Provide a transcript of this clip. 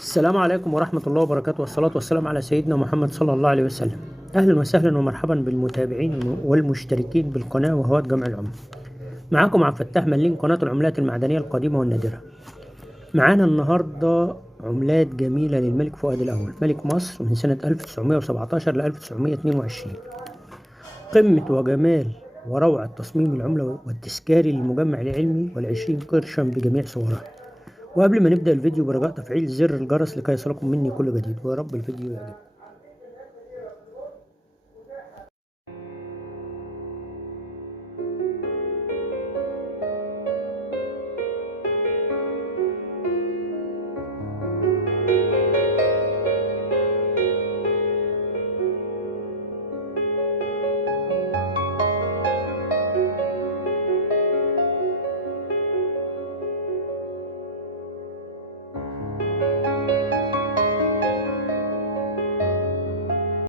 السلام عليكم ورحمة الله وبركاته، والصلاة والسلام على سيدنا محمد صلى الله عليه وسلم. أهلا وسهلا ومرحبا بالمتابعين والمشتركين بالقناة وهواة جمع العملة. معاكم عبد الفتاح ملين، قناة العملات المعدنية القديمة والنادرة. معانا النهاردة عملات جميلة للملك فؤاد الأول ملك مصر من سنة 1917 ل 1922. قمة وجمال وروعة تصميم العملة والتذكاري للمجمع العلمي وال20 قرشا بجميع صورها. وقبل ما نبدأ الفيديو برجاء تفعيل زر الجرس لكي يصلكم مني كل جديد، ويا رب الفيديو يعجبكم.